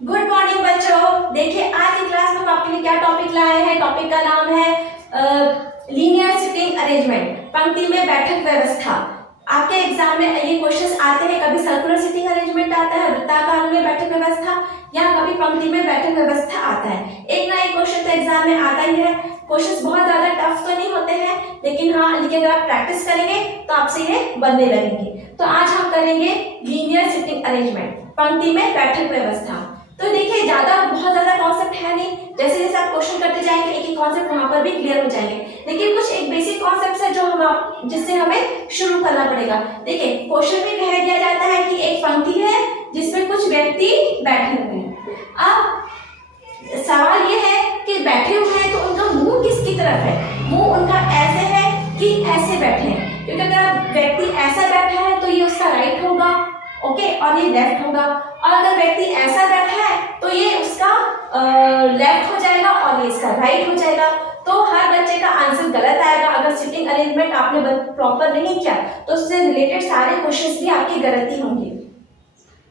Good morning बच्चों। देखिए आज की क्लास में हम आपके लिए क्या टॉपिक लाए हैं। टॉपिक का नाम है लीनियर सिटिंग अरेंजमेंट, पंक्ति में बैठक व्यवस्था। आपके एग्जाम में ये क्वेश्चंस आते हैं, कभी सर्कुलर सिटिंग अरेंजमेंट आता है, वृत्ताकार में बैठक व्यवस्था, या कभी पंक्ति में बैठक व्यवस्था आता है। एक ना एक क्वेश्चन तो एग्जाम में आता ही है। क्वेश्चंस बहुत ज्यादा टफ तो नहीं होते हैं, लेकिन हाँ, लेकिन अगर आप प्रैक्टिस करेंगे तो आपसे ये बनने लगेंगे। तो आज हम करेंगे लीनियर सिटिंग अरेंजमेंट, पंक्ति में बैठक व्यवस्था। तो देखिए बहुत ज्यादा कॉन्सेप्ट है नहीं, जैसे जैसे आप क्वेश्चन करते जाएंगे एक एक कॉन्सेप्ट वहां पर भी क्लियर हो जाएंगे, लेकिन कुछ एक बेसिक कॉन्सेप्ट है जो जिससे हमें शुरू करना पड़ेगा। देखिए क्वेश्चन में कह दिया जाता है कि एक पंक्ति है जिसमें कुछ व्यक्ति बैठे हुए हैं। अब सवाल ये है कि बैठे हुए हैं तो उनका मुंह किसकी तरफ है। मुंह उनका ऐसे है कि ऐसे बैठे हैं, क्योंकि अगर व्यक्ति ऐसा बैठा है तो ये उसका राइट होगा, ओके, और ये लेफ्ट होगा। और अगर व्यक्ति ऐसा बैठा है तो ये उसका लेफ्ट हो जाएगा और ये इसका राइट हो जाएगा। तो हर बच्चे का आंसर गलत आएगा। अगर सिटिंग अरेंजमेंट आपने प्रॉपर नहीं किया तो उससे रिलेटेड सारे क्वेश्चंस भी आपकी गलती होंगे।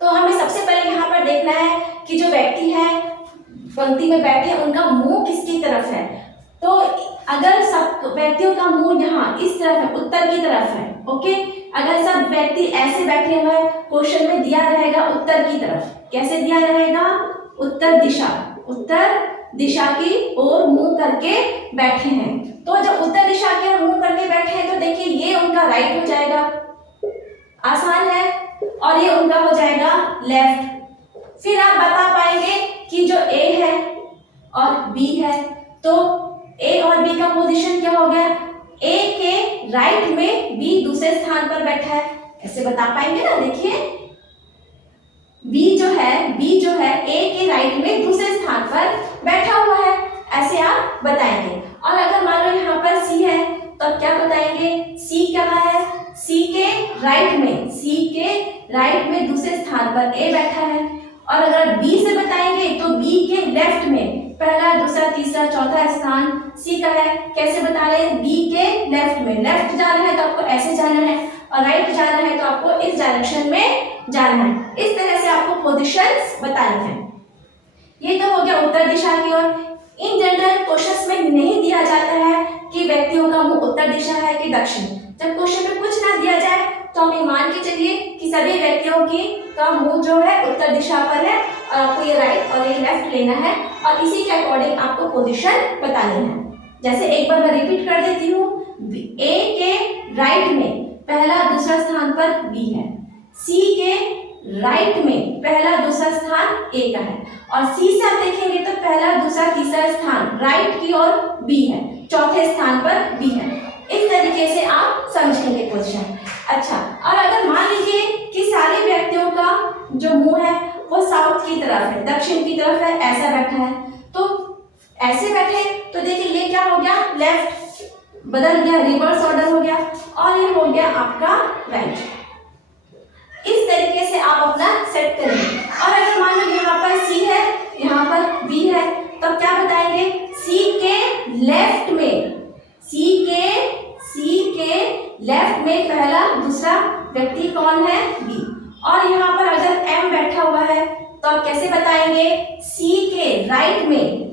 तो हमें सबसे पहले यहाँ पर देखना है कि जो व्यक्ति है पंक्ति में बैठे उनका मुंह किसकी तरफ है। तो अगर सब व्यक्तियों का मुंह यहाँ इस तरफ है, उत्तर की तरफ है, ओके। अगर सब व्यक्ति ऐसे बैठे हुए हैं, क्वेश्चन में दिया रहेगा उत्तर की तरफ। कैसे दिया रहेगा? उत्तर दिशा की ओर मुंह करके बैठे हैं। तो जब उत्तर दिशा की ओर मुंह करके बैठे हैं तो देखिए ये उनका राइट हो जाएगा, आसान है, और ये उनका हो जाएगा लेफ्ट। फिर आप बता पाएंगे कि जो ए है और बी है, तो ए और बी का पोजीशन क्या हो गया? ए के राइट में बी दूसरे स्थान पर बैठा है, ऐसे बता पाएंगे ना। देखिए बी जो है ए के राइट में दूसरे स्थान पर बैठा हुआ है, ऐसे आप बताएंगे। और अगर मान लो यहाँ पर सी है तो आप क्या बताएंगे? सी कहाँ है? सी के राइट में दूसरे स्थान पर ए बैठा है। और अगर बी से बताएंगे तो बी के लेफ्ट में पहला, दूसरा, तीसरा, चौथा स्थान सी का है। कैसे बता रहे हैं? बी के लेफ्ट में, लेफ्ट जाना है तो आपको ऐसे जाना है, और राइट जाना है तो आपको इस डायरेक्शन में जाना है। इस तरह से आपको पोजीशंस बतानी है। ये तो हो गया उत्तर दिशा की ओर। इन जनरल क्वेश्चंस में नहीं दिया जाता है कि व्यक्तियों का मुंह उत्तर दिशा है कि दक्षिण। जब क्वेश्चन में कुछ ना दिया जाए तो हम ये मान के चलिए कि सभी व्यक्तियों का मुंह जो है उत्तर दिशा पर है, और आपको ये राइट और ये लेफ्ट लेना है, और इसी के अकॉर्डिंग आपको पोजीशन बतानी है। जैसे एक बार मैं रिपीट कर देती हूँ। ए के राइट में पहला, दूसरा स्थान पर बी है, सी के राइट में पहला, दूसरा स्थान ए का है, और सी से आप देखेंगे तो पहला, दूसरा, तीसरा स्थान राइट की ओर बी है, चौथे स्थान पर बी है। इस तरीके से आप समझेंगे पोजीशन। अच्छा, और अगर मान लीजिए कि सारे व्यक्तियों का जो मुंह है वो साउथ की तरफ है, दक्षिण की तरफ है, ऐसा बैठा है, तो ऐसे बैठे तो देखिए ये क्या हो गया? लेफ्ट बदल गया, रिवर्स ऑर्डर हो गया, और ये हो गया आपका राइट। इस तरीके से आप अपना सेट करेंगे। और अगर मान लो यहाँ पर सी है, यहाँ पर बी है, तो क्या बताएंगे? सी के लेफ्ट में पहला, दूसरा व्यक्ति कौन है? बी। और यहाँ पर अगर एम बैठा हुआ है तो आप कैसे बताएंगे? सी के राइट में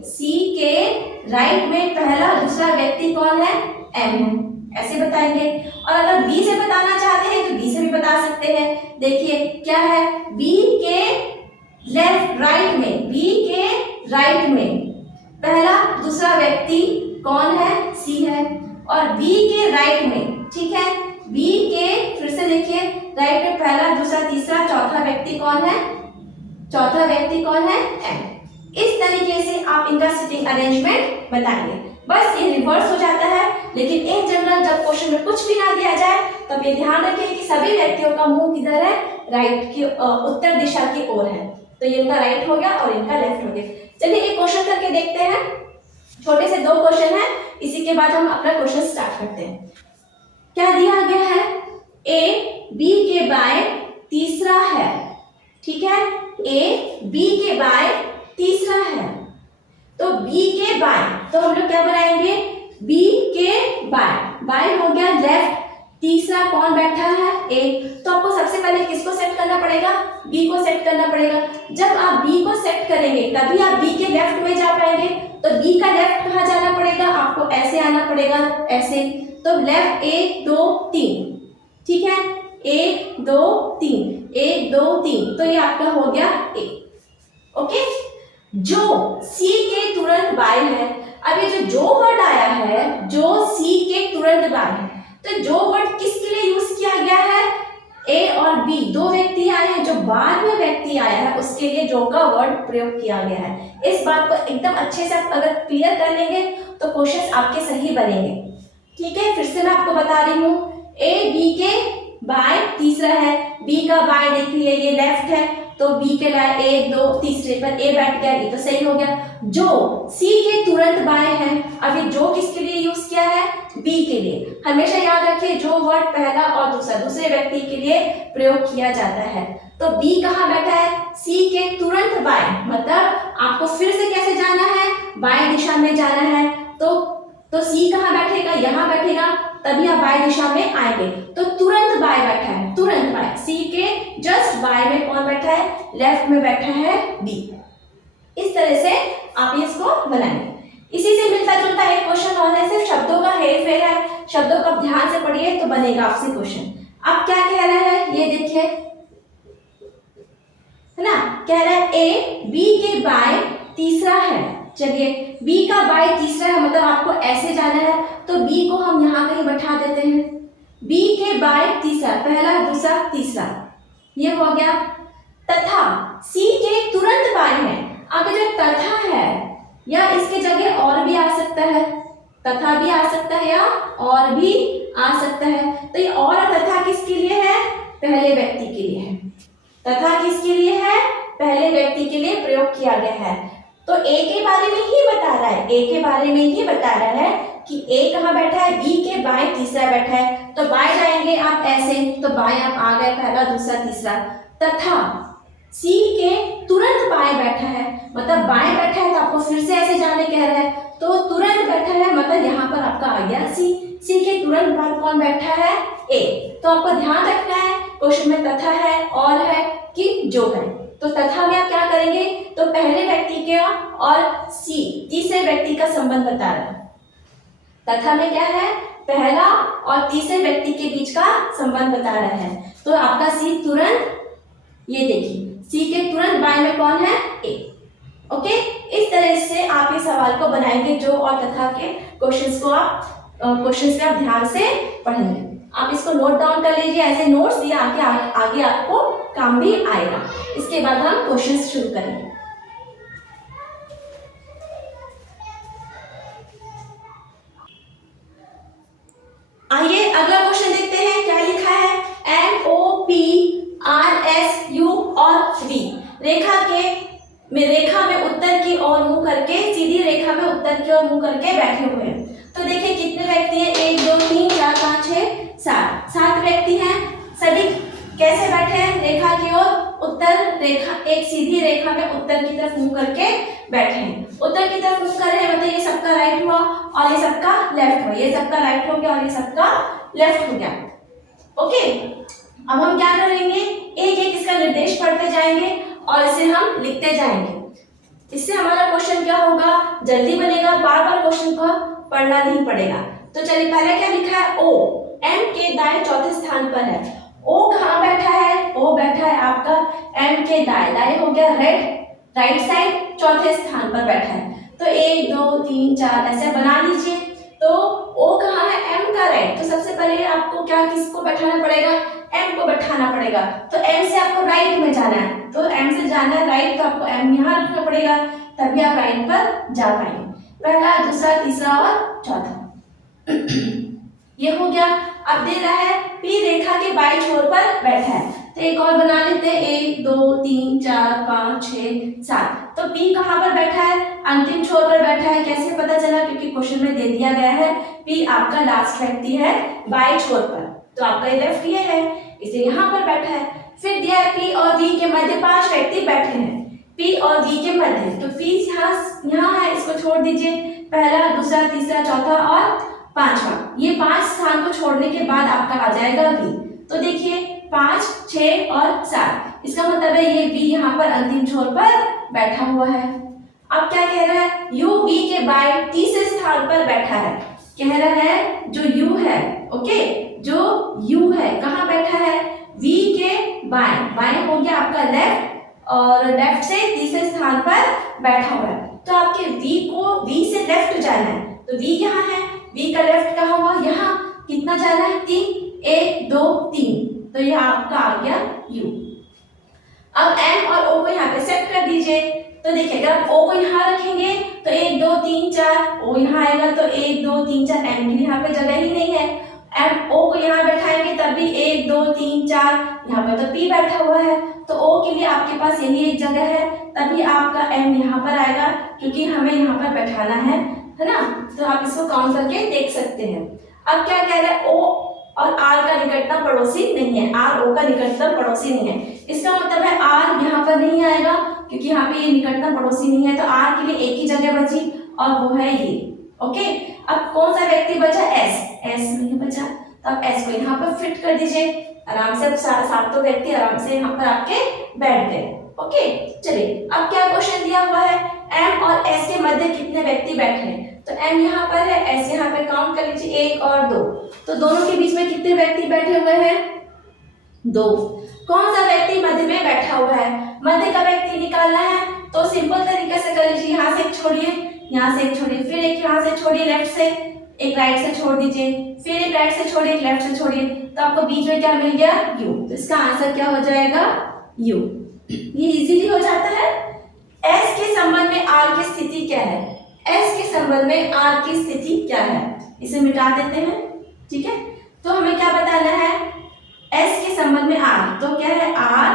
पहला, दूसरा व्यक्ति कौन है? एम है, ऐसे बताएंगे। और अगर बी से बताना चाहते हैं तो बी से भी बता सकते हैं। देखिए क्या है? बी के राइट में पहला, दूसरा व्यक्ति कौन है? सी है, और बी के राइट में, ठीक है, बी के फिर से देखिए राइट में पहला, दूसरा, तीसरा, चौथा व्यक्ति कौन है? एम। इस तरीके से आप इनका सिटिंग अरेंजमेंट बताएंगे। बस ये रिवर्स हो जाता है, लेकिन इन जनरल जब क्वेश्चन में कुछ भी ना दिया जाए तब ये ध्यान रखिए कि सभी व्यक्तियों का मुंह किधर है? राइट की, उत्तर दिशा की ओर है। तो ये इनका राइट हो गया और इनका लेफ्ट हो गया। चलिए एक क्वेश्चन करके देखते हैं। छोटे से 2 क्वेश्चन है, इसी के बाद हम अपना क्वेश्चन स्टार्ट करते हैं। क्या दिया गया है? ए बी के बाय तीसरा है, ठीक है, ए बी के बाय तीसरा है, तो बी के बाय, तो हम लोग क्या बनाएंगे? बी के बाय हो गया लेफ्ट, तीसरा कौन बैठा है, ए। तो आपको सबसे पहले किसको सेट करना पड़ेगा, बी को सेट करना पड़ेगा। जब आप बी को सेट करेंगे तभी आप बी के लेफ्ट में जा पाएंगे। तो बी का लेफ्ट कहाँ जाना पड़ेगा, आपको ऐसे आना पड़ेगा, ऐसे। तो लेफ्ट 1 2 3, ठीक है, 1 2 3, 1 2 3, तो ये आपका हो गया ए। ओके, जो सी के तुरंत बाय है। अब ये जो वर्ड आया है, जो सी के तुरंत बाय है, तो जो वर्ड किसके लिए यूज किया गया है, ए और बी दो व्यक्ति आए हैं, जो बाद में व्यक्ति आया है उसके लिए जो का वर्ड प्रयोग किया गया है। इस बात को एकदम अच्छे से आप अगर क्लियर कर लेंगे तो क्वेश्चन आपके सही बनेंगे। ठीक है, फिर से मैं आपको बता रही हूँ, ए बी के बाय तीसरा है, बी का बाय देखिए ये लेफ्ट है, तो बी के बाय 1 2 तीसरे पर ए बैठ गया, ये तो सही हो गया। जो सी के तुरंत बाय है, अब ये जो किसके लिए यूज किया है, बी के लिए। हमेशा याद रखिए जो वर्ड पहला और दूसरे व्यक्ति के लिए प्रयोग किया जाता है। तो बी कहाँ बैठा है, सी के तुरंत बाय, मतलब आपको फिर से कैसे जाना है, बाएं दिशा में जाना है। तो सी कहाँ बैठेगा, यहाँ बैठेगा, तभी आप बाएं दिशा में आएंगे। तो तुरंत बाय बैठा है, तुरंत बाय, सी के जस्ट बाय में कौन बैठा है, लेफ्ट में बैठा है बी। इस तरह से आप इसको बनाएंगे। इसी से मिलता जुलता एक क्वेश्चन और है, सिर्फ शब्दों का हेरफेर है, शब्दों को ध्यान से पढ़िए तो बनेगा आपसे क्वेश्चन। अब क्या कह रहा है, ये देखिए, है ना, कह रहा है ए बी के बाय तीसरा है। चलिए, बी का बाय तीसरा है, मतलब आपको ऐसे जाना है, तो बी को हम यहाँ कहीं बैठा देते हैं। बी के बाय तीसरा, पहला दूसरा तीसरा, ये हो गया। तथा सी के तुरंत बाय है, अब जो तथा है या इसके जगह और भी आ सकता है, तथा भी आ सकता है या और भी आ सकता है। तो ये और तथा किसके लिए है, पहले व्यक्ति के लिए है। तथा किसके लिए है, पहले व्यक्ति के लिए प्रयोग किया गया है। तो ए के बारे में ही बता रहा है, ए के बारे में ही बता रहा है कि ए कहाँ बैठा है, बी के बाय तीसरा बैठा है। तो बाय जाएंगे आप ऐसे, तो बाय आप आ गए, पहला दूसरा तीसरा। तथा सी के तुरंत बाय बैठा है, मतलब बाएं बैठा है, तो आपको फिर से ऐसे जाने कह रहा है, तो तुरंत बैठा है, मतलब यहाँ पर आपका आ गया सी। सी के तुरंत बाद कौन बैठा है, ए। तो आपको ध्यान रखना है क्वेश्चन में तथा है, और है कि जो है। तो तथा में आप क्या करेंगे, तो पहले व्यक्ति के और सी तीसरे व्यक्ति का संबंध बता रहा है। तथा में क्या है, पहला और तीसरे व्यक्ति के बीच का संबंध बता रहा है। तो आपका सी तुरंत, ये देखिए सी के तुरंत बाएं में कौन है, ए। ओके, इस तरह से आप इस सवाल को बनाएंगे, जो और तथा के क्वेश्चंस को आप आप ध्यान से पढ़ेंगे। आप इसको नोट डाउन कर लीजिए एज ए नोट्स, ये आगे आपको काम भी आएगा। इसके बाद हम क्वेश्चंस शुरू करेंगे। आइए अगला क्वेश्चन देखते हैं, क्या लिखा है, MOPRSU और V रेखा में उत्तर की ओर मुंह करके, सीधी रेखा में उत्तर की ओर मुंह करके बैठे हुए हैं। तो देखिए कितने व्यक्ति हैं, 1 2 3 4 5 6 7 व्यक्ति हैं। सभी कैसे बैठे हैं, रेखा की ओर, उत्तर रेखा, एक सीधी रेखा में उत्तर की तरफ मुंह करके बैठे हैं। उत्तर की तरफ मुंह कर रहे हैं, मतलब ये सबका राइट हुआ और ये सबका लेफ्ट हुआ, ये सबका राइट हो गया और ये सबका लेफ्ट हो गया। ओके, अब हम क्या करेंगे, एक एक इसका निर्देश पढ़ते जाएंगे और इसे हम लिखते जाएंगे। इससे हमारा क्वेश्चन क्या होगा, जल्दी बनेगा, बार बार क्वेश्चन को पढ़ना नहीं पड़ेगा। तो चलिए, पहले क्या लिखा है, ओ, एम के दाएं चौथे स्थान पर है। ओ कहाँ बैठा है, ओ बैठा है आपका एम के दाएं हो गया राइट साइड, चौथे स्थान पर बैठा है। तो 1 2 3 4 ऐसे बना लीजिए। तो ओ कहाँ है, एम का राइट, तो सबसे पहले आपको क्या, किसको बैठाना पड़ेगा, एम को बैठाना पड़ेगा। तो एम से आपको राइट में जाना है, तो एम से जाना है राइट, तो आपको एम यहाँ रखना पड़ेगा, तभी आप राइट पर जा पाएंगे। पहला दूसरा तीसरा और चौथा ये हो गया। अब दे रहा है पी रेखा के बाईं छोर पर बैठा है, तो एक और बना लेते हैं, 1 2 3 4 5 6 7। तो पी कहाँ पर बैठा है, अंतिम छोर पर बैठा है। कैसे पता चला, क्योंकि क्वेश्चन में दे दिया गया है पी आपका लास्ट व्यक्ति है बाईं छोर पर, तो आपका लेफ्ट ये है, इसे यहाँ पर बैठा है। फिर दिया है पी और डी के मध्य 5 व्यक्ति बैठे हैं, पी और डी के मध्य, तो पी यहाँ है, इसको छोड़ दीजिए, पहला दूसरा तीसरा चौथा और 5वां, ये 5 स्थान को छोड़ने के बाद आपका आ जाएगा V। तो देखिए 5, 6 और 7, इसका मतलब है ये V यहाँ पर अंतिम छोर पर बैठा हुआ है। अब क्या कह रहा है, U V के बाएं तीसरे स्थान पर बैठा है। कह रहा है जो U है, ओके, जो U है कहाँ बैठा है, V के बाएं, बाएं हो गया आपका लेफ्ट, और लेफ्ट से तीसरे स्थान पर बैठा हुआ है। तो आपके V से लेफ्ट जाना है, तो V यहाँ है, V का लेफ्ट कहाँ हुआ, यहाँ कितना जाना है, 3, 1 2 3, तो यह आपका आ गया U। अब M और O को यहाँ पे सेट कर दीजिए। तो देखिए अगर आप O को यहाँ रखेंगे तो 1 2 3 4, O यहाँ आएगा तो 1 2 3 4, M के लिए यहाँ पे जगह ही नहीं है। M O को यहाँ बैठाएंगे तब भी 1 2 3 4, यहाँ पे तो P बैठा हुआ है, तो O के लिए आपके पास यही एक जगह है, तभी आपका M यहाँ पर आएगा, क्योंकि हमें यहाँ पर बैठाना है ना। तो आप इसको काउंट करके देख सकते हैं। अब क्या कह रहे हैं, O और R का निकटतम पड़ोसी नहीं है, R O का निकटतम पड़ोसी नहीं है। इसका मतलब है R यहाँ पर नहीं आएगा, क्योंकि यहाँ पे ये निकटतम पड़ोसी नहीं है, तो R के लिए एक ही जगह बची और वो है ये। ओके, अब कौन सा व्यक्ति बचा, S नहीं बचा, तो आप S को यहाँ पर फिट कर दीजिए। आराम से सातों व्यक्ति आराम से यहाँ पर आपके बैठ गए। ओके, चलिए अब क्या क्वेश्चन दिया हुआ है, M और S के मध्य कितने व्यक्ति बैठे हैं। तो M यहाँ पर है, S यहाँ पे काउंट कर लीजिए 1 और 2, तो दोनों के बीच में कितने व्यक्ति बैठे हुए हैं, 2। कौन सा व्यक्ति मध्य में बैठा हुआ है, मध्य का व्यक्ति निकालना है, तो सिंपल तरीके से कर लीजिए। यहाँ से एक छोड़िए, यहाँ से एक छोड़िए, फिर एक यहाँ से छोड़िए, लेफ्ट से एक राइट से छोड़ दीजिए, फिर एक राइट से छोड़िए, एक लेफ्ट से छोड़िए, तो आपको बीच में क्या मिल गया, U। तो इसका आंसर क्या हो जाएगा, U। ये इजीली हो जाता है। S के संबंध में R की स्थिति क्या है, S के संबंध में R की स्थिति क्या है, इसे मिटा देते हैं। ठीक है, तो हमें क्या बताना है, S के संबंध में R, तो क्या है R,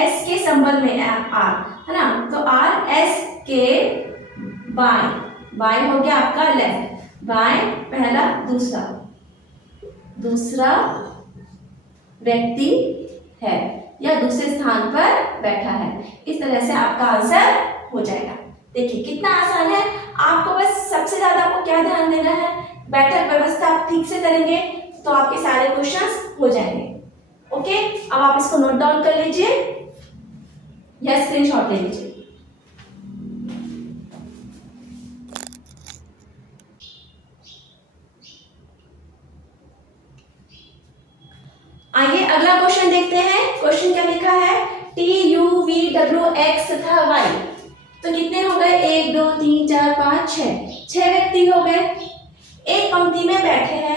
S के संबंध में R है ना, तो R S के बाएं, बाएं हो गया आपका लेफ्ट, बाएं पहला, दूसरा व्यक्ति है या दूसरे स्थान पर बैठा है। इस तरह से आपका आंसर हो जाएगा। देखिए कितना आसान है, आपको बस सबसे ज्यादा आपको क्या ध्यान देना है, बैठक व्यवस्था आप ठीक से करेंगे तो आपके सारे क्वेश्चंस हो जाएंगे। ओके, अब आप इसको नोट डाउन कर लीजिए या स्क्रीनशॉट ले लीजिए। आइए अगला क्वेश्चन देखते हैं। क्वेश्चन क्या लिखा है, T U V W X तथा Y, तो कितने हो गए, 1 2 3 4 5 6 व्यक्ति हो गए। एक पंक्ति में बैठे हैं,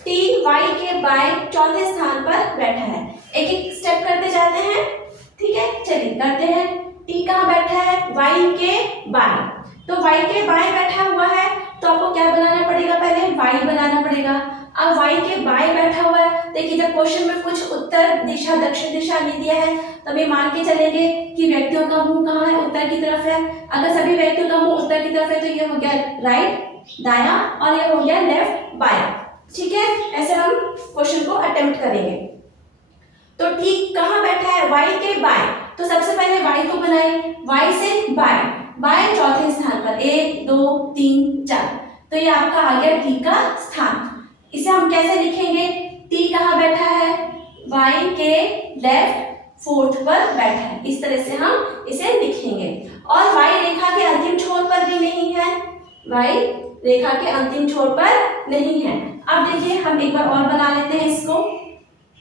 T Y के बाएं चौथे स्थान पर बैठा है। एक एक स्टेप करते जाते हैं, ठीक है, चलिए करते हैं। T कहाँ बैठा है, Y के बाएं, तो Y के बाएं बैठा हुआ है, तो आपको क्या बनाना पड़ेगा, पहले Y बनाना पड़ेगा। अब Y के बाएं बैठा हुआ है, देखिए जब क्वेश्चन में कुछ उत्तर दिशा दक्षिण दिशा नहीं दिया है, तब ये मान के चलेंगे कि व्यक्तियों का मुंह कहाँ है, उत्तर की तरफ है। अगर सभी व्यक्तियों का मुंह उत्तर की तरफ है तो ये हो गया राइट दायां और ये हो गया लेफ्ट बायां। ठीक है, ऐसे हम क्वेश्चन को अटेम्प्ट करेंगे। तो ठीक कहाँ बैठा है, Y के बाएं, तो सबसे पहले Y को बनाए, Y से बाएं, बाएं चौथे स्थान पर 1 2 3 4, तो ये आपका आ गया T का स्थान। इसे हम कैसे लिखेंगे, T कहाँ बैठा है, Y के लेफ्ट फोर्थ पर बैठा है, इस तरह से हम इसे लिखेंगे। और Y रेखा के अंतिम छोर पर भी नहीं है, Y रेखा के अंतिम छोर पर नहीं है। अब देखिए हम एक बार और बना लेते हैं इसको,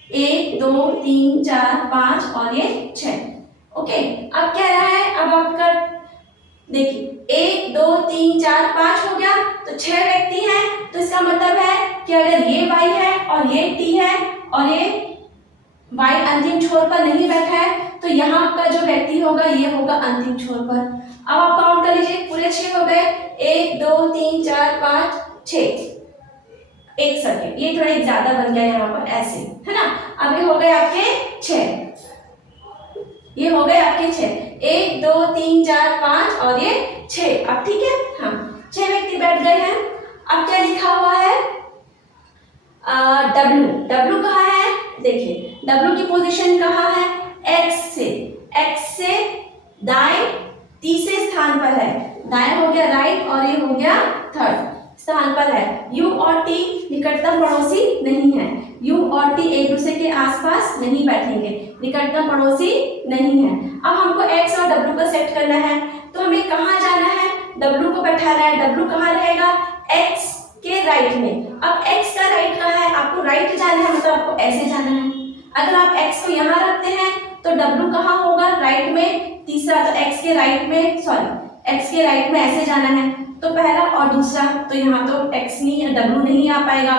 1 2 3 4 5 और ये 6। ओके, अब क्या रहा है, अब आपका देखिए 1 2 3 4 5 हो गया, तो 6 व्यक्ति हैं, तो इसका मतलब है कि अगर ये Y है और ये T है और ये Y अंतिम छोर पर नहीं बैठा है, तो यहाँ का जो व्यक्ति होगा ये होगा अंतिम छोर पर। अब आप काउंट कर लीजिए, पूरे 6 हो गए, 1 2 3 4 5 6। एक सेकेंड, ये थोड़ा ज्यादा बन गया यहाँ पर ऐसे, है ना। अब ये हो गए आपके 6, ये हो गए आपके 6, 1 2 3 4 5 और ये 6। अब ठीक है, हाँ 6 व्यक्ति बैठ गए हैं। अब क्या लिखा हुआ है, W कहाँ है, देखिए W की पोजीशन कहाँ है, X से दाएं तीसरे स्थान पर है, दाएं हो गया राइट और ये हो गया थर्ड। स्थान पर है। U और T निकटतम पड़ोसी नहीं है। U और T एक दूसरे के आसपास नहीं बैठेंगे, निकटतम पड़ोसी नहीं है। अब हमको X और W को सेट करना है, तो हमें कहाँ जाना है? W को बैठाना है। W कहाँ रहेगा? X के राइट में। अब X का राइट कहाँ है? आपको राइट जाना है, मतलब आपको ऐसे जाना है। अगर आप X को यहाँ रखते हैं तो W कहाँ होगा? राइट में। तीसरा तो X के राइट में, X के राइट में ऐसे जाना है, तो पहला और दूसरा, तो यहाँ तो X नहीं या W नहीं आ पाएगा।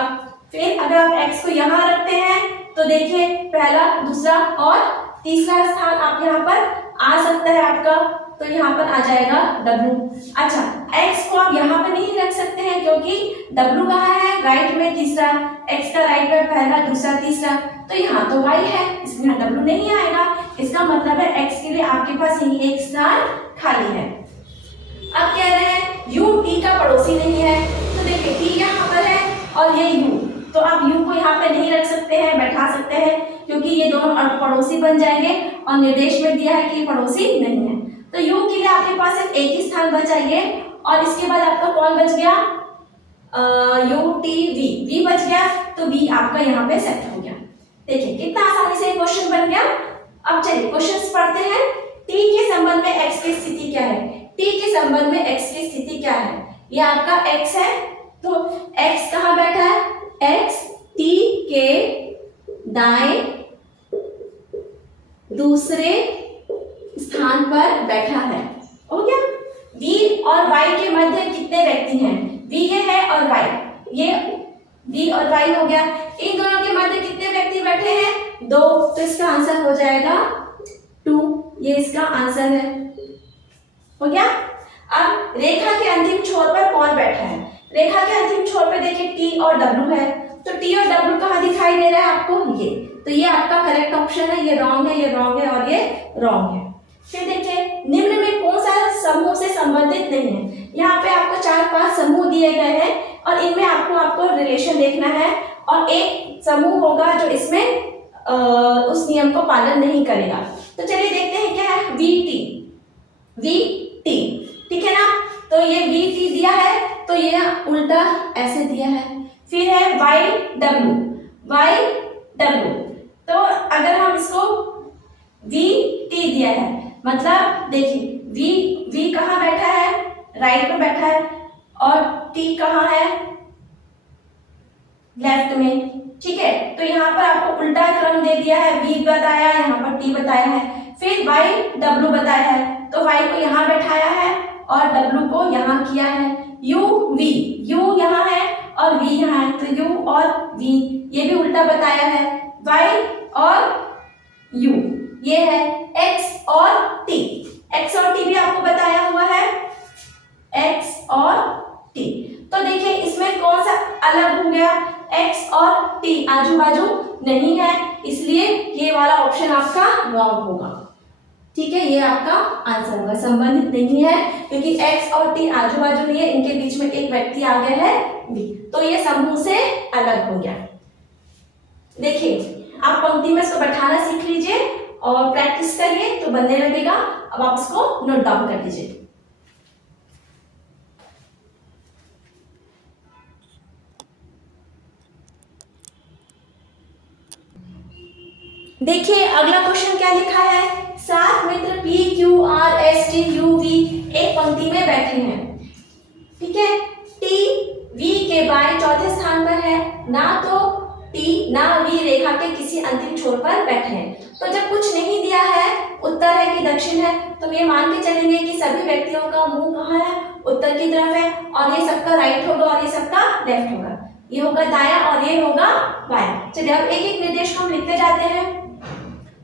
फिर अगर आप X को यहाँ रखते हैं तो देखिए पहला, दूसरा और तीसरा स्थान आप यहाँ पर आ सकता है आपका, तो यहाँ पर आ जाएगा W। अच्छा, X को आप यहाँ पर नहीं रख सकते हैं क्योंकि W कहाँ है? राइट में। तीसरा X का राइट में पहला, दूसरा, तीसरा, तो यहाँ तो Y है, इसमें W नहीं आएगा। इसका मतलब है X के लिए आपके पास यही एक स्थान खाली है। अब कह रहे हैं U T का पड़ोसी नहीं है, तो देखिए T यहाँ पर है और ये U, तो आप U को यहाँ पे नहीं रख सकते हैं, बैठा सकते हैं, क्योंकि ये दोनों पड़ोसी बन जाएंगे और निर्देश में दिया है कि पड़ोसी नहीं है। तो U के लिए आपके पास एक ही स्थान बचा ये, और इसके बाद आपका कौन बच गया? U T V बच गया, तो V आपका यहाँ पे सेट हो गया। देखिए कितना आसानी से क्वेश्चन बन गया। अब चलिए क्वेश्चन पढ़ते हैं। T के संबंध में X की स्थिति क्या है? T के संबंध में X की स्थिति क्या है? ये आपका X है, तो X कहाँ बैठा है? X T के दाएं दूसरे स्थान पर बैठा है। हो गया। V और Y के मध्य कितने व्यक्ति हैं? V ये है और Y, ये V और Y हो गया। इन दोनों के मध्य कितने व्यक्ति बैठे हैं? 2, तो इसका आंसर हो जाएगा 2, ये इसका आंसर है। हो गया। अब रेखा के अंतिम छोर पर कौन बैठा है? रेखा के अंतिम छोर पर देखिए T और W है, तो T और W कहाँ दिखाई दे रहा है आपको? ये, तो ये आपका करेक्ट ऑप्शन है। ये रॉन्ग है, ये रॉन्ग है और ये रॉन्ग है। फिर देखिए निम्न में कौन सा समूह से संबंधित नहीं है? यहाँ पे आपको 4-5 समूह दिए गए हैं और इनमें आपको रिलेशन देखना है, और एक समूह होगा जो इसमें उस नियम को पालन नहीं करेगा। तो चलिए देखते हैं क्या है। VT, ठीक है ना? तो ये VT दिया है, तो ये उल्टा ऐसे दिया है। फिर है YW, तो अगर हम इसको VT दिया है, मतलब देखिए V कहाँ बैठा है? राइट में बैठा है, और T कहाँ है? लेफ्ट में। ठीक है, तो यहाँ पर आपको उल्टा क्रम दे दिया है। V बताया, यहाँ पर T बताया है, फिर YW बताया है, तो Y को यहाँ बैठाया है और W को यहाँ किया है। U यहाँ है और V यहाँ है, तो U और V ये भी उल्टा बताया है। Y और U ये है। X और T भी आपको बताया हुआ है, X और T। तो देखिए इसमें कौन सा अलग हो गया? X और T आजू बाजू नहीं है, इसलिए ये वाला ऑप्शन आपका रॉन्ग होगा। ठीक है, ये आपका आंसर होगा। संबंधित नहीं है क्योंकि X और T आजू बाजू नहीं है, इनके बीच में एक व्यक्ति आ गया है B, तो ये समूह से अलग हो गया। देखिए आप पंक्ति में इसको बैठाना सीख लीजिए और प्रैक्टिस करिए तो बनने लगेगा। अब आप इसको नोट डाउन कर लीजिए। देखिए अगला क्वेश्चन क्या लिखा है। 7 मित्र P Q R S T U V एक पंक्ति में बैठे हैं। ठीक है, T V के बाएं चौथे स्थान पर है, ना तो T ना V रेखा के किसी अंतिम छोर पर बैठे हैं। तो जब कुछ नहीं दिया है, उत्तर है कि दक्षिण है, तो ये मान के चलेंगे कि सभी व्यक्तियों का मुंह कहाँ है? उत्तर की तरफ है, और ये सबका राइट होगा और ये सबका लेफ्ट होगा। ये होगा दाया और ये होगा बाया। चलिए अब एक एक निर्देश को हम लिखते जाते हैं।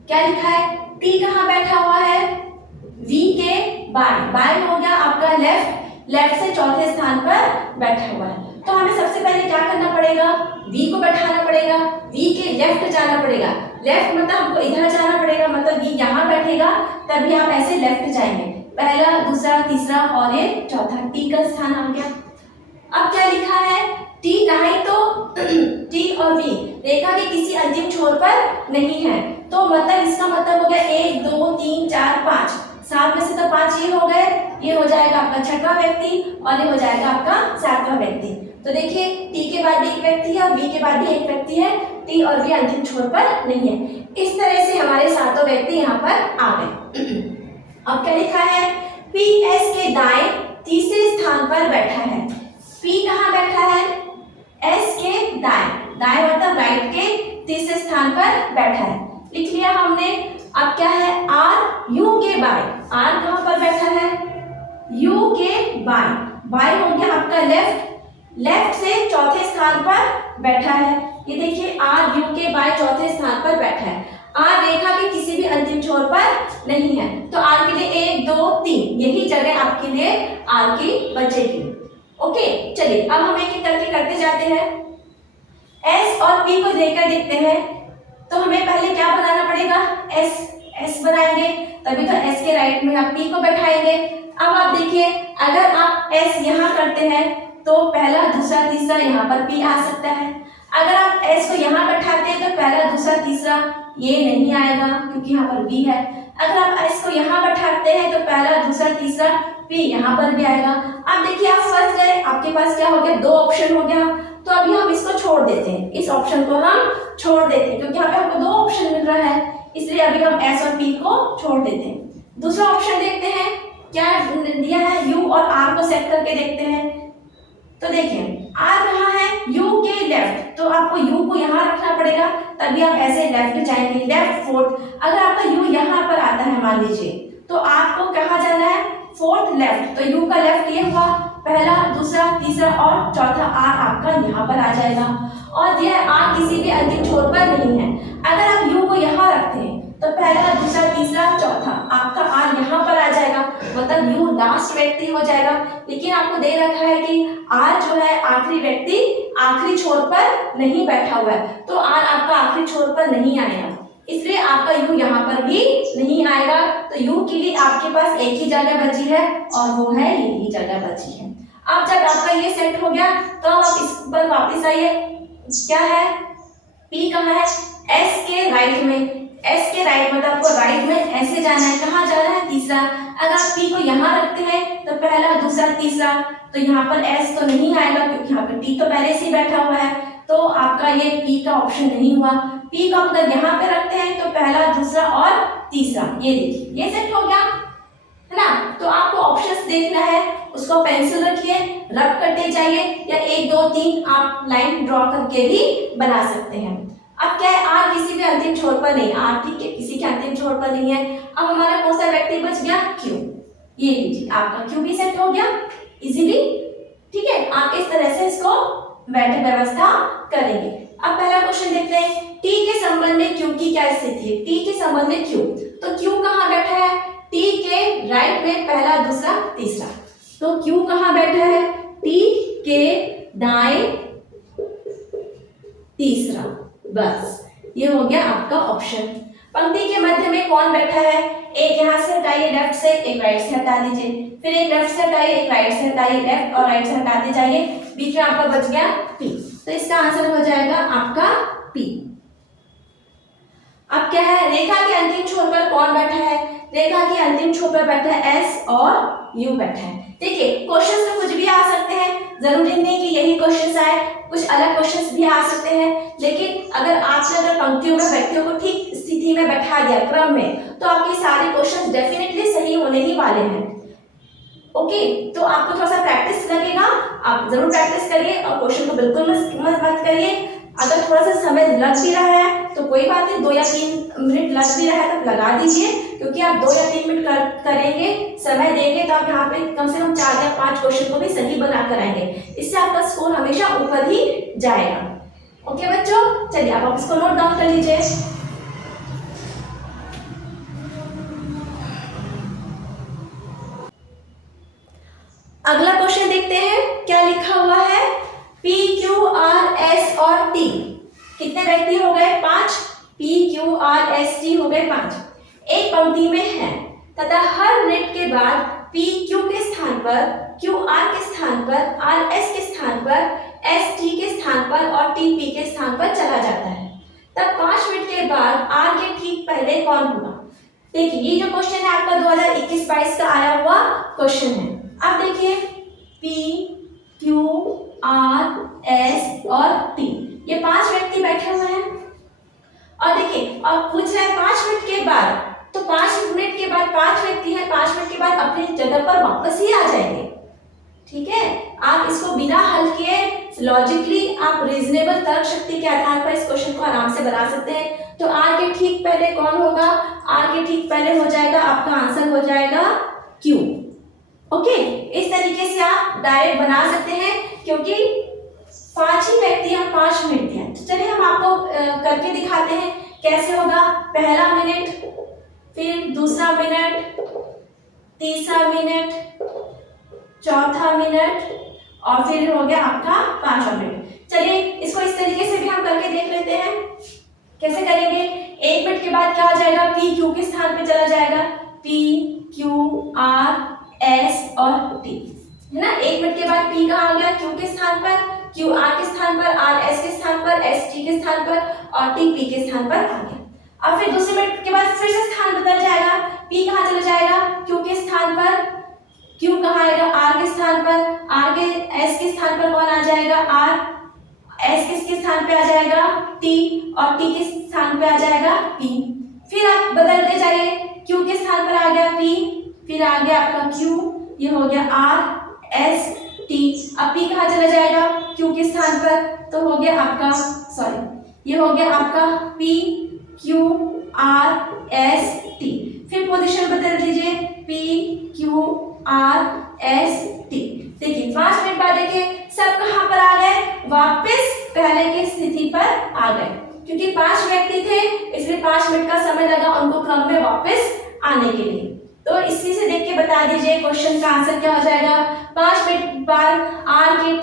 क्या लिखा है? T कहाँ बैठा हुआ है? V के बाएं हो गया आपका लेफ्ट से चौथे स्थान पर बैठा हुआ है। तो हमें सबसे पहले क्या करना पड़ेगा? V को बैठाना पड़ेगा, V के लेफ्ट जाना पड़ेगा। लेफ्ट मतलब हमको इधर जाना पड़ेगा, मतलब V यहाँ बैठेगा, तभी आप ऐसे लेफ्ट जाएंगे। पहला, दूसरा, तीसरा और ये चौथा, T का स्थान आ गया। अब क्या लिखा है? T नहीं तो T और V रेखा के किसी अंतिम छोर पर नहीं है, तो मतलब इसका मतलब हो गया 1 2 3 4 5, 7 में से तो 5 ये हो गए, ये हो जाएगा आपका छठवां व्यक्ति और ये हो जाएगा आपका 7वां व्यक्ति। तो देखिए टी के बाद भी एक व्यक्ति है और वी के बाद भी एक व्यक्ति है, टी और वी अंतिम छोर पर नहीं है। इस तरह से हमारे सातों व्यक्ति यहाँ पर आ गए। अब क्या लिखा है, पी एस के दाएं तीसरे स्थान पर बैठा है। पी कहाँ बैठा है, एस के दाएं, दाएं मतलब राइट के तीसरे स्थान पर बैठा है, लिख लिया हमने। अब क्या है, आर यू के बाएं, आर कहाँ पर बैठा है, यू के बाएं, बाएं हो गया आपका लेफ्ट, लेफ्ट से चौथे स्थान पर बैठा है। ये देखिए आर यू के बाएं चौथे स्थान पर बैठा है। आर रेखा के किसी भी अंतिम छोर पर नहीं है, तो आर के लिए 1 2 3 यही जगह आपके लिए आर की बचेगी। ओके, चलिए अब हम एक एक करके करते जाते हैं। एस और पी को देखकर देखते हैं, तो हमें पहले क्या बनाना पड़ेगा, एस बनाएंगे, तभी तो एस के राइट में आप पी को बैठाएंगे। अब आप देखिए अगर आप एस यहाँ करते हैं तो पहला दूसरा तीसरा यहाँ पर पी आ सकता है। अगर आप एस को यहाँ बैठाते हैं तो पहला दूसरा तीसरा ये नहीं आएगा क्योंकि यहाँ पर बी है। अगर आप एस को यहाँ बैठाते हैं तो पहला दूसरा तीसरा पी यहाँ पर भी आएगा। अब देखिए आप फंस गए, आपके पास क्या हो गया, 2 ऑप्शन हो गया, तो अभी हम इसको छोड़ देते हैं, इस ऑप्शन को हम छोड़ देते हैं क्योंकि यहाँ पे हमको 2 ऑप्शन मिल रहा है, इसलिए अभी हम एस और पी को छोड़ देते हैं। दूसरा ऑप्शन देखते हैं क्या दिया है, यू और आर को सेट करके देखते हैं। तो देखिए आर कहाँ है, यू के लेफ्ट, तो आपको यू को यहाँ रखना पड़ेगा, तभी आप ऐसे लेफ्ट जाएंगे, लेफ्ट फोर्थ। अगर आपका यू यहाँ पर आता है मान लीजिए, तो आपको कहाँ जाना है, फोर्थ लेफ्ट, तो यू का लेफ्ट ये हुआ, पहला दूसरा तीसरा और चौथा आर आपका यहाँ पर आ जाएगा। और यह आर किसी भी अंतिम छोर पर नहीं है। अगर आप यू को यहाँ रखते हैं तो पहला दूसरा तीसरा चौथा आपका आर यहाँ पर आ जाएगा, मतलब यू लास्ट व्यक्ति हो जाएगा। लेकिन आपको दे रखा है कि आर जो है आखिरी व्यक्ति आखिरी छोर पर नहीं बैठा हुआ है, तो आर आपका आखिरी छोर पर नहीं आएगा, इसलिए आपका यू यहाँ पर भी नहीं आएगा। तो यू के लिए आपके पास एक ही जगह बची है और वो है यही जगह बची है। अब जब आपका ये सेट हो गया तो आप इस पर वापस आइए, क्या है, पी कहाँ है, एस के राइट में, एस के राइट मतलब आपको राइट में ऐसे जाना है, कहाँ जाना है, तीसरा। अगर आप पी को यहाँ रखते हैं तो पहला दूसरा तीसरा, तो यहाँ पर एस तो नहीं आएगा क्योंकि यहाँ पर टी तो पहले से ही बैठा हुआ है, तो आपका ये पी का ऑप्शन नहीं हुआ। पी को अगर यहाँ पे रखते हैं तो पहला दूसरा और तीसरा, ये देखिए ये सेट हो गया है ना। तो आपको ऑप्शंस देखना है, उसको पेंसिल रखिए, रब करते जाइए, या 1 2 3 आप लाइन ड्रॉ करके भी बना सकते हैं। अब क्या है, आर किसी भी अंतिम छोर पर नहीं, आर ठीक है किसी के अंतिम छोर पर नहीं है। अब हमारा कौन सा व्यक्ति बच गया, क्यू, ये लीजिए आपका क्यू भी सेट हो गया इजीली। ठीक है, आप इस तरह से इसको बैठक व्यवस्था करेंगे। अब पहला क्वेश्चन देखते हैं, टी के संबंध में क्यू की क्या स्थिति है। टी के संबंध में क्यू, तो क्यू कहाँ बैठा है, टी के राइट में पहला दूसरा तीसरा, तो क्यू कहाँ बैठा है, टी के दाएं तीसरा, बस ये हो गया आपका ऑप्शन। पंक्ति के मध्य में कौन बैठा है, एक यहाँ से हटाइए लेफ्ट से, एक राइट से हटा दीजिए, फिर एक लेफ्ट से हटाइए, एक राइट से हटाइए, लेफ्ट और राइट से हटाते जाइए, बीच में आपका बच गया पी, तो इसका आंसर हो जाएगा आपका पी। अब क्या है, रेखा के अंतिम छोर पर कौन बैठा है, रेखा के अंतिम छोर पर बैठा है एस और यू बैठा है। देखिए क्वेश्चंस में कुछ भी आ सकते हैं, जरूरी नहीं कि यही क्वेश्चंस आए, कुछ अलग क्वेश्चंस भी आ सकते हैं, लेकिन अगर आपने अगर पंक्तियों में व्यक्तियों को ठीक स्थिति में बैठा दिया क्रम में, तो आपके सारे क्वेश्चंस डेफिनेटली सही होने ही वाले हैं। ओके, तो आपको थोड़ा सा प्रैक्टिस लगेगा, आप जरूर प्रैक्टिस करिए और क्वेश्चन को बिल्कुल मत करिए। अगर थोड़ा सा समय लग भी रहा है तो कोई बात नहीं, 2 या 3 मिनट लग भी रहा है तो लगा दीजिए, क्योंकि आप 2 या 3 मिनट करेंगे, समय देंगे, तो आप यहाँ पे कम से कम 4 या 5 क्वेश्चन को भी सही बना कर आएंगे, इससे आपका स्कोर हमेशा ऊपर ही जाएगा। ओके बच्चों, चलिए आप इसको नोट डाउन कर लीजिए। अगला क्वेश्चन देखते हैं, क्या लिखा हुआ है, P, Q, R, S और T कितने व्यक्ति हो गए, 5, P, Q, R, S, T हो गए 5, एक पंक्ति में है तथा हर ऋण के बाद P, Q के स्थान पर, Q, R के स्थान पर, R, S के स्थान पर, S, T के स्थान पर और T, P के स्थान पर चला जाता है, तब 5 मिनट के बाद R के ठीक पहले कौन होगा। देखिए ये जो क्वेश्चन है आपका 2021-22 का आया हुआ क्वेश्चन है। अब देखिए P, Q, आर एस और टी, ये 5 व्यक्ति बैठे हुए हैं। और देखिए अब पूछ रहा है 5 मिनट के बाद, तो 5 मिनट के बाद 5 व्यक्ति हैं, 5 मिनट के बाद अपनी जगह पर वापस ही आ जाएंगे। ठीक है, आप इसको बिना हल किए लॉजिकली आप रीजनेबल तर्क शक्ति के आधार पर इस क्वेश्चन को आराम से बना सकते हैं। तो आर के ठीक पहले कौन होगा, आर के ठीक पहले हो जाएगा आपका आंसर हो जाएगा क्यू। ओके, इस तरीके से आप डायरेक्ट बना सकते हैं क्योंकि 5 ही व्यक्ति और 5 मिनट हैं। तो चलिए हम आपको करके दिखाते हैं कैसे होगा। पहला मिनट, फिर दूसरा मिनट, तीसरा मिनट, चौथा मिनट और फिर हो गया आपका 5वां मिनट। चलिए इसको इस तरीके से भी हम करके देख लेते हैं कैसे करेंगे। 1 मिनट के बाद क्या हो जाएगा, पी क्यू के स्थान पे चला जाएगा, पी क्यू आर एस और टी, है ना। 1 मिनट के बाद पी कहाँ आ गया, क्यू के स्थान पर, क्यू आर के स्थान पर, आर एस के स्थान पर, एस टी के स्थान पर और टी पी के स्थान पर आ गया। अब फिर दूसरे मिनट के बाद फिर से स्थान बदल जाएगा, पी कहाँ चला जाएगा, क्यू के स्थान पर, क्यू कहाँ आएगा, आर के स्थान पर, आर के एस के स्थान पर कौन आ जाएगा, आर, एस किसके स्थान पे आ जाएगा, टी, और टी के स्थान पे आ जाएगा पी। फिर आप बदलते जाइए, क्यू के स्थान पर आ गया पी, फिर आ गया आपका क्यू, ये हो गया आर एस टी। अब पी कहाँ चला जाएगा, क्यू के स्थान पर, तो हो गया आपका सॉरी ये हो गया आपका P Q R S T. फिर पोजीशन बदल दीजिए, P Q R S T. देखिए 5 मिनट बाद देखिए सब कहाँ पर आ गए, वापस पहले की स्थिति पर आ गए, क्योंकि 5 व्यक्ति थे इसलिए 5 मिनट का समय लगा उनको क्रम में वापस आने के लिए। तो इसी से देख के बता दीजिए क्वेश्चन का आंसर क्या हो जाएगा। 5 मिनट बाद आर के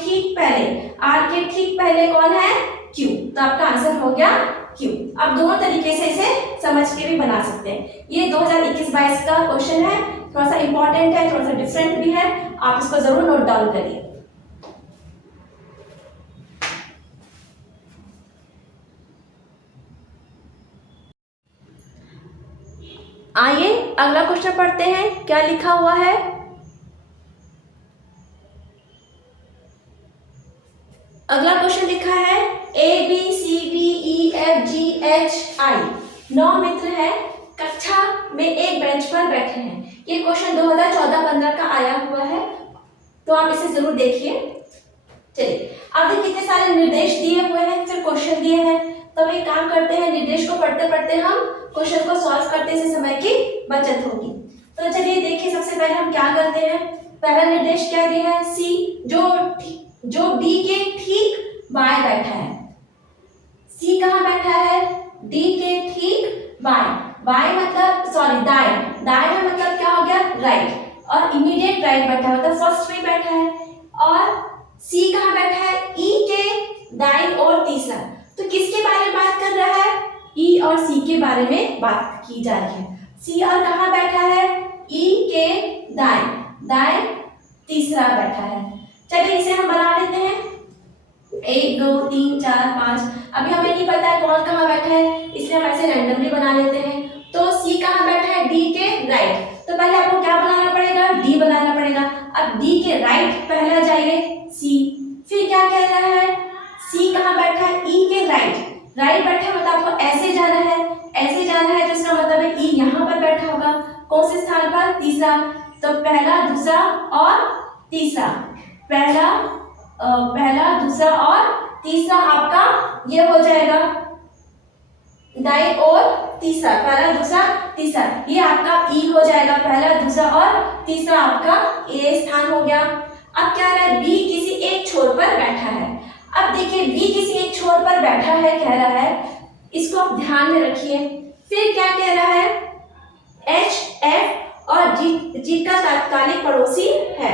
ठीक पहले कौन है, क्यू, तो आपका आंसर हो गया क्यू। आप दोनों तरीके से इसे समझ के भी बना सकते हैं। ये 2021-22 का क्वेश्चन है, थोड़ा सा इंपॉर्टेंट है, थोड़ा सा डिफरेंट भी है, आप इसको जरूर नोट डाउन करिए। आइए अगला क्वेश्चन पढ़ते हैं, क्या लिखा हुआ है। अगला क्वेश्चन लिखा है A B C D E F G H I 9 मित्र हैं, कक्षा में एक बेंच पर बैठे हैं। ये क्वेश्चन 2014-15 का आया हुआ है, तो आप इसे जरूर देखिए। चलिए अब देखिए कितने सारे निर्देश दिए हुए हैं, फिर क्वेश्चन दिए हैं, तो एक काम करते हैं, निर्देश को पढ़ते पढ़ते हम क्वेश्चन को सॉल्व करते से समय की बचत होगी। तो चलिए देखिए सबसे पहले हम क्या करते हैं। पहला निर्देश क्या दिया है, सी जो डी के ठीक बाएं बैठा है। सी कहाँ बैठा है, डी के ठीक बाएं, बाएं मतलब सॉरी दाएं, दाएं में मतलब क्या हो गया, राइट, और इमीडिएट राइट बैठा है मतलब फर्स्ट में बैठा है। और सी कहाँ बैठा है, ई के दाईं और तीसरा, तो किसके बारे में बात कर रहा है, ई और सी के बारे में बात की जा रही है। सी और कहाँ बैठा है, ई के दाएं तीसरा बैठा है। चलिए इसे हम बना लेते हैं, 1 2 3 4 5। अभी हमें नहीं पता है कौन कहाँ बैठा है, इसलिए हम ऐसे रैंडमली बना लेते हैं। तो सी कहाँ बैठा है, डी के राइट, तो पहले आपको क्या बनाना पड़ेगा, डी बनाना पड़ेगा। अब डी के राइट पहला जाइए सी, फिर क्या कह रहा है, सी कहाँ बैठा है, ई के राइट बैठा है, मतलब आपको ऐसे जाना है, तो इसका मतलब है ई यहाँ पर बैठा होगा, कौन से स्थान पर, तीसरा। तो पहला दूसरा और तीसरा, पहला दूसरा और तीसरा आपका ये हो जाएगा दाईं और तीसरा, पहला दूसरा तीसरा, ये आपका ई हो जाएगा, पहला दूसरा और तीसरा आपका ए स्थान हो गया। अब क्या रहा है, बी किसी एक छोर पर बैठा है। अब देखिए बी किसी एक छोर पर बैठा है कह रहा है, इसको आप ध्यान में रखिए। फिर क्या कह रहा है, एच एफ और जी का तात्कालिक पड़ोसी है।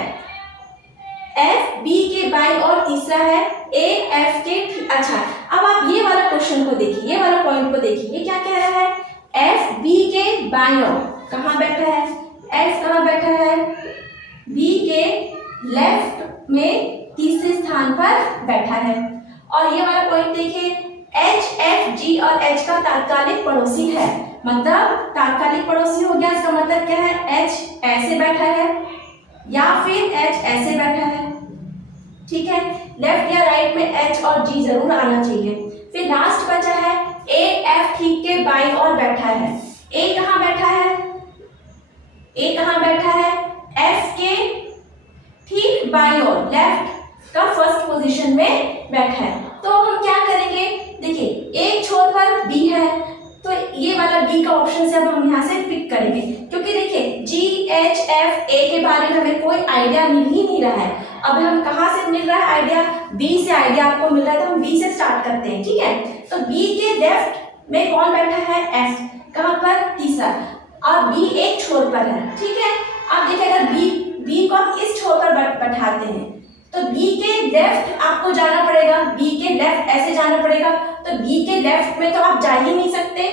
एफ बी के बाईं और तीसरा है, ए एफ के, अच्छा अब आप ये वाला क्वेश्चन को देखिए, ये वाला पॉइंट को देखिए, ये क्या कह रहा है, एफ बी के बाईं ओर कहाँ बैठा है, एफ कहाँ बैठा है, बी के लेफ्ट में तीसरे स्थान पर बैठा है। और ये वाला पॉइंट देखिए, एच एफ जी और एच का तात्कालिक पड़ोसी है, मतलब तात्कालिक पड़ोसी हो गया, इसका मतलब क्या है, एच ऐसे बैठा है या फिर एच ऐसे बैठा है। ठीक है। लेफ्ट या राइट में एच और जी जरूर आना चाहिए। फिर लास्ट बचा है ए एफ ठीक के बाई और बैठा है। ए कहाँ बैठा है? ए कहाँ बैठा है? एफ के ठीक बाई और, लेफ्ट का फर्स्ट पोजीशन में बैठा है। तो हम क्या करेंगे, देखिए एक छोर पर बी है, तो ये वाला बी का ऑप्शन से अब हम यहाँ से पिक करेंगे, क्योंकि देखिए जी एच एफ ए के बारे में हमें कोई आइडिया मिल ही नहीं रहा है। अब हम कहाँ से मिल रहा है आइडिया? बी से आइडिया आपको मिल रहा है, तो हम बी से स्टार्ट करते हैं, ठीक है। तो बी के लेफ्ट में कौन बैठा है? एफ। कहाँ पर? तीसरा। और बी एक छोर पर है, ठीक है। अब देखिए अगर बी को आप इस छोर पर बैठाते हैं तो बी के लेफ्ट आपको जाना पड़ेगा, बी के लेफ्ट ऐसे जाना पड़ेगा, तो बी के लेफ्ट में तो आप जा ही नहीं सकते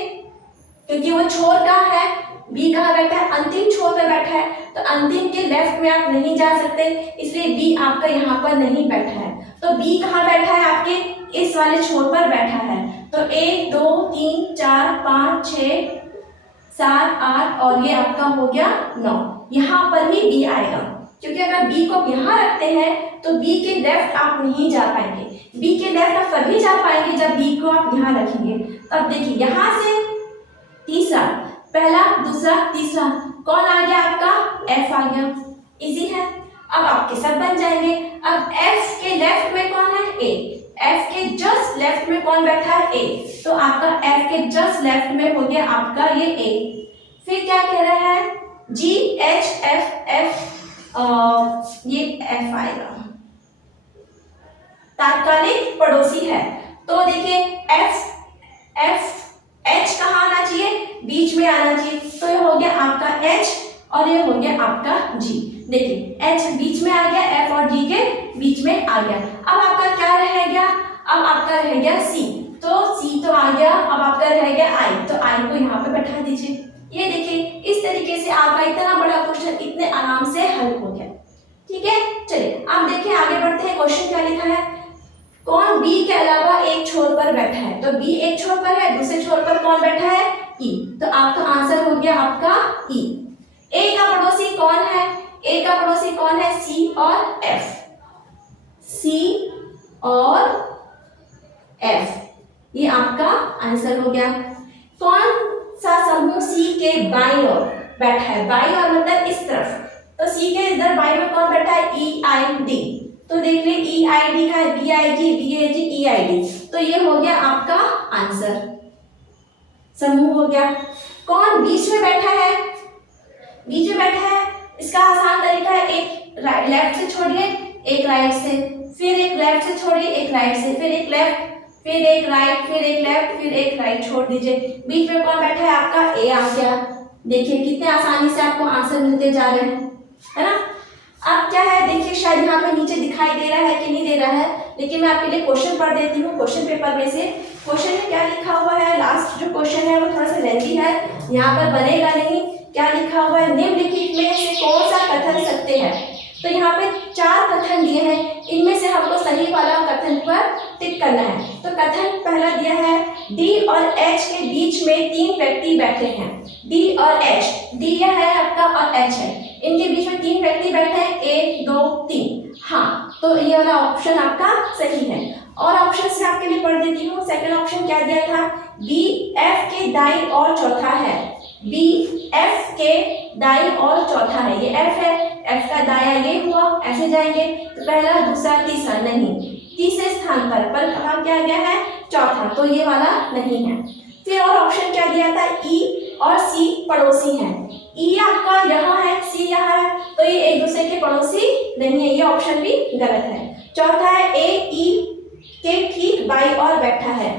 क्योंकि वो छोर कहाँ है? बी कहाँ बैठा है? अंतिम छोर पर बैठा है, तो अंतिम के लेफ्ट में आप नहीं जा सकते, इसलिए बी आपका यहाँ पर नहीं बैठा है। तो बी कहाँ बैठा है? आपके इस वाले छोर पर बैठा है। तो 1 2 3 4 5 6 7 8 और ये आपका हो गया 9। यहाँ पर ही बी आएगा, क्योंकि अगर बी को यहाँ रखते हैं तो बी के लेफ्ट आप नहीं जा पाएंगे। बी के लेफ्ट आप तभी जा पाएंगे जब बी को आप यहाँ रखेंगे। अब देखिए यहाँ से तीसरा, पहला दूसरा तीसरा कौन आ गया? आपका एफ आ गया। इजी है। अब आपके सब बन जाएंगे। अब एफ के लेफ्ट में कौन है? ए। एफ के जस्ट लेफ्ट में कौन बैठा है? ए। तो आपका एफ के जस्ट लेफ्ट में हो गया आपका ये ए। फिर क्या कह रहा है? जी एच एफ एफ, ये एफ आएगा, तात्कालिक पड़ोसी है। तो देखिए एफ एच कहाँ आना चाहिए? बीच में आना चाहिए, तो ये हो गया आपका एच और ये हो गया आपका जी। देखिए एच बीच में आ गया, एफ और जी के बीच में आ गया। अब आपका क्या रह गया? अब आपका रह गया सी। तो सी तो आ गया, अब आपका रह गया आई, तो आई को यहाँ पे बैठा दीजिए। ये देखिए इस तरीके से आपका इतना बड़ा क्वेश्चन इतने आराम से हल हो गया, ठीक है। चलिए आप देखिए आगे बढ़ते हैं। क्वेश्चन क्या लिखा है? कौन बी के अलावा एक छोर पर बैठा है? तो बी एक छोर पर है, दूसरे छोर पर कौन बैठा है? ई। तो आपका आंसर हो गया आपका ई। ए का पड़ोसी कौन है? ए का पड़ोसी कौन है? सी और एफ। सी और एफ, ये आपका आंसर हो गया। कौन सा समूह सी के बाईं ओर बैठा है? बाईं ओर मतलब इस तरफ, तो सी के इधर बाईं में कौन बैठा है? E I D. तो देख ले ई आई डी का है, B I G, B A G, E I D. तो ये हो गया आपका आंसर, समूह हो गया। कौन बीच में बैठा है? बीच में बैठा है, इसका आसान तरीका है, एक लेफ्ट से छोड़िए, एक राइट से, फिर एक लेफ्ट से छोड़िए, एक राइट से, फिर एक लेफ्ट, फिर एक राइट, फिर एक लेफ्ट, फिर एक राइट छोड़ दीजिए। बीच में कौन बैठा है? आपका ए आ गया। देखिए कितने आसानी से आपको आंसर मिलते जा रहे हैं, है ना। अब क्या है, देखिए शायद यहाँ पे नीचे दिखाई दे रहा है कि नहीं दे रहा है, लेकिन मैं आपके लिए क्वेश्चन पढ़ देती हूँ क्वेश्चन पेपर में से। क्वेश्चन में क्या लिखा हुआ है? लास्ट जो क्वेश्चन है वो थोड़ा सा लेंथी है, यहाँ पर बनेगा नहीं। क्या लिखा हुआ है? निम्नलिखित में से कौन सा कथन सत्य है? तो यहाँ पे 4 कथन दिए हैं, इनमें से हमको सही वाला कथन पर टिक करना है। तो कथन पहला दिया है, डी और एच के बीच में 3 व्यक्ति बैठे हैं। डी और एच, डी यह है आपका और एच है, इनके बीच में 3 व्यक्ति बैठे हैं, 1 2 3। हाँ, तो ये वाला ऑप्शन आपका सही है। और ऑप्शन से आपके लिए पढ़ देती हूँ। सेकंड ऑप्शन क्या दिया था? बी एफ के दाईं और चौथा है। बी एफ के दाईं और चौथा है, ये एफ है, एफ का दायां ये हुआ, ऐसे जाएंगे तो पहला दूसरा तीसरा नहीं, तीसरे स्थान पर कहा क्या गया है? चौथा, तो ये वाला नहीं है। फिर और ऑप्शन क्या दिया था? ई और सी पड़ोसी हैं। ई आपका यहाँ है, सी यहाँ है, तो ये एक दूसरे के पड़ोसी नहीं है, ये ऑप्शन भी गलत है। चौथा है ए ई के ठीक बाईं ओर बैठा है,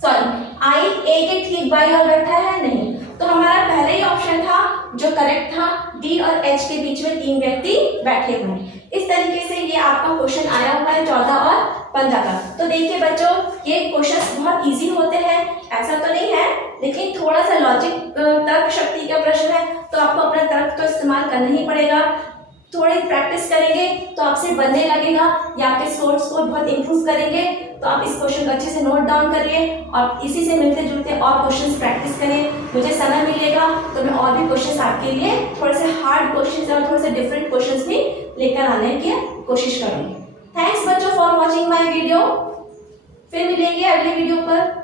सॉरी आई ए के ठीक बाईं ओर बैठा है, नहीं। तो हमारा पहले ही ऑप्शन था जो करेक्ट था, डी और एच के बीच में 3 व्यक्ति बैठे हुए हैं। इस तरीके से ये आपका क्वेश्चन आया हुआ है 14 और 15 का। तो देखिए बच्चों, ये क्वेश्चन बहुत इजी होते हैं, ऐसा तो नहीं है, लेकिन थोड़ा सा लॉजिक तर्क शक्ति का प्रश्न है, तो आपको अपना तर्क तो इस्तेमाल करना ही पड़ेगा। थोड़ी प्रैक्टिस करेंगे तो आपसे बनने लगेगा, या आपके स्कोर्स को बहुत इंप्रूव करेंगे। तो आप इस क्वेश्चन को अच्छे से नोट डाउन करिए और इसी से मिलते जुलते और क्वेश्चंस प्रैक्टिस करें। मुझे समय मिलेगा तो मैं और भी क्वेश्चंस आपके लिए थोड़े से हार्ड क्वेश्चंस और थोड़े से डिफरेंट क्वेश्चंस भी लेकर आने की कोशिश करूँगी। थैंक्स बच्चों फॉर वॉचिंग माय वीडियो। फिर मिलेंगे अगले वीडियो पर।